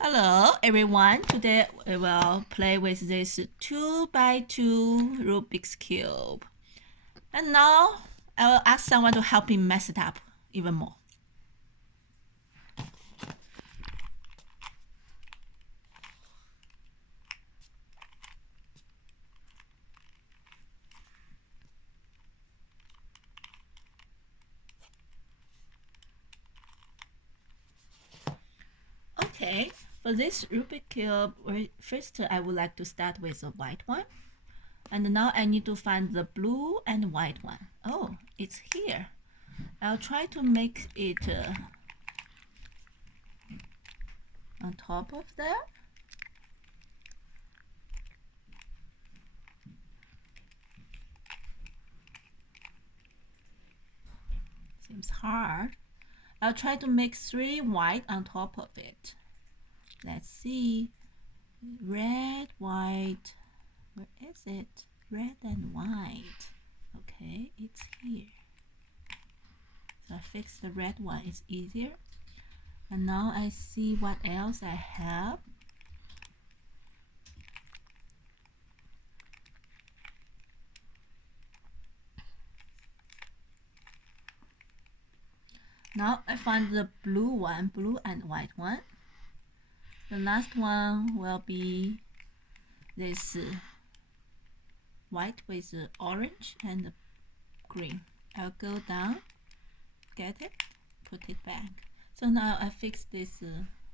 Hello everyone, today we will play with this 2x2 Rubik's Cube. And now I will ask someone to help me mess it up even more. Okay, for this Rubik's Cube, first I would like to start with the white one. And now I need to find the blue and white one. Oh, it's here. I'll try to make it on top of that. Seems hard. I'll try to make 3 white on top of it. Let's see. Red, white. Where is it? Red and white. Okay, it's here. So I fix the red one, it's easier. And now I see what else I have. Now I find the blue one, blue and white one. The last one will be this white with orange and green. I'll go down, get it, put it back. So now I fix this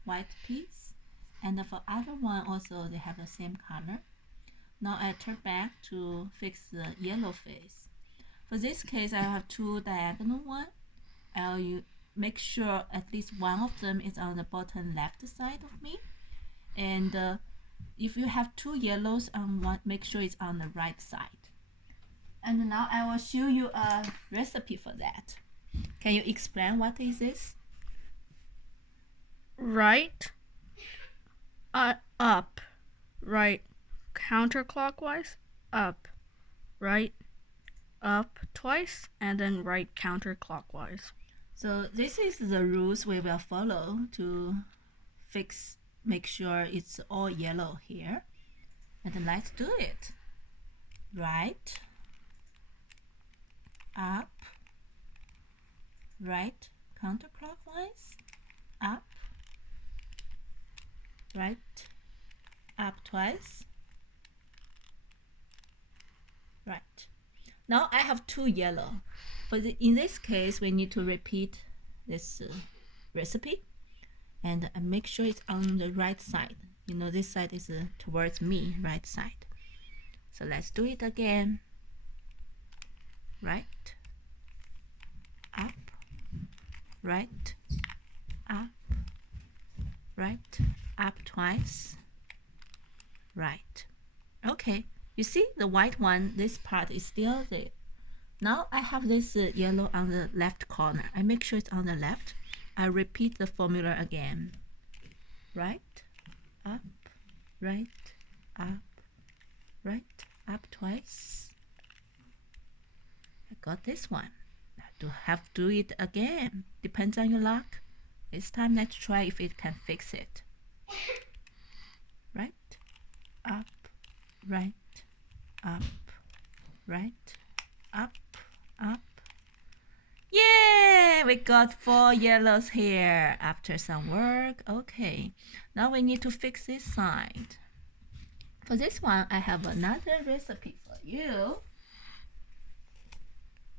white piece, and for other one also they have the same color. Now I turn back to fix the yellow face. For this case, I have 2 diagonal ones. I'll make sure at least one of them is on the bottom left side of me. And if you have 2 yellows on one, make sure it's on the right side. And now I will show you a recipe for that. Can you explain what is this? Right, up, right, counterclockwise, up, right, up twice, and then right counterclockwise. So this is the rules we will follow to make sure it's all yellow here. And let's do it. Right, up, right counterclockwise, up, right, up twice, right. Now I have 2 yellow. In this case, we need to repeat this recipe and make sure it's on the right side. You know, this side is towards me, right side. So let's do it again. Right, up, right, up, right, up twice, right. Okay, you see the white one, this part is still there. Now I have this yellow on the left corner. I make sure it's on the left. I repeat the formula again. Right, up, right, up, right, up twice. I got this one. I have to do it again. Depends on your luck. This time let's try if it can fix it. Right, up, right, up, right, up, up. Yeah, we got 4 yellows here after some work. Okay, now we need to fix this side. For this one, I have another recipe for you.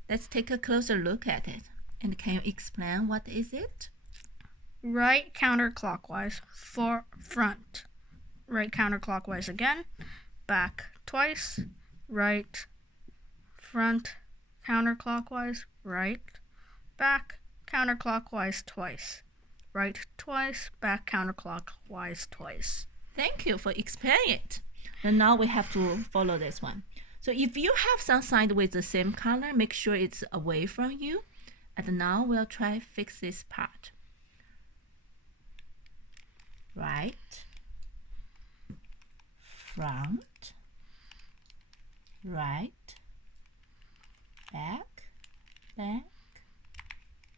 Let's take a closer look at it. And can you explain what is it? Right counterclockwise for front. Right counterclockwise again. Back twice. Right front counterclockwise. Right back counterclockwise twice. Right twice. Back counterclockwise twice. Thank you for explaining it. And now we have to follow this one. So if you have some side with the same color, make sure it's away from you. And now we'll try fix this part. Right, front, right, back,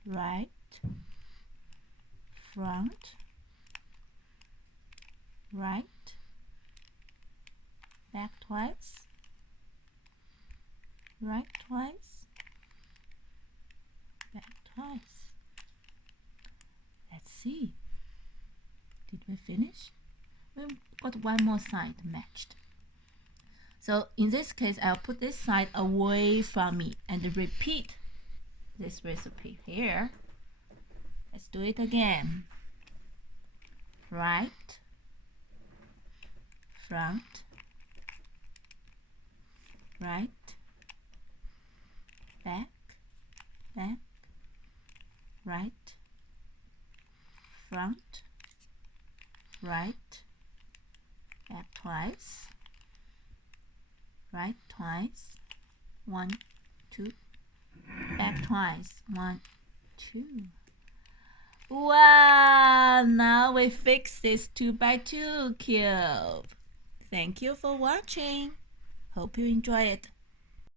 right, front, right, back twice, right twice, back twice. Let's see. Did we finish? We've got one more side matched. So in this case, I'll put this side away from me and repeat this recipe here. Let's do it again. Right, front, right, back, back, right, front, right, back twice, right twice, 1, 2, back twice, 1, 2. Wow, now we fix this 2x2 cube. Thank you for watching. Hope you enjoy it.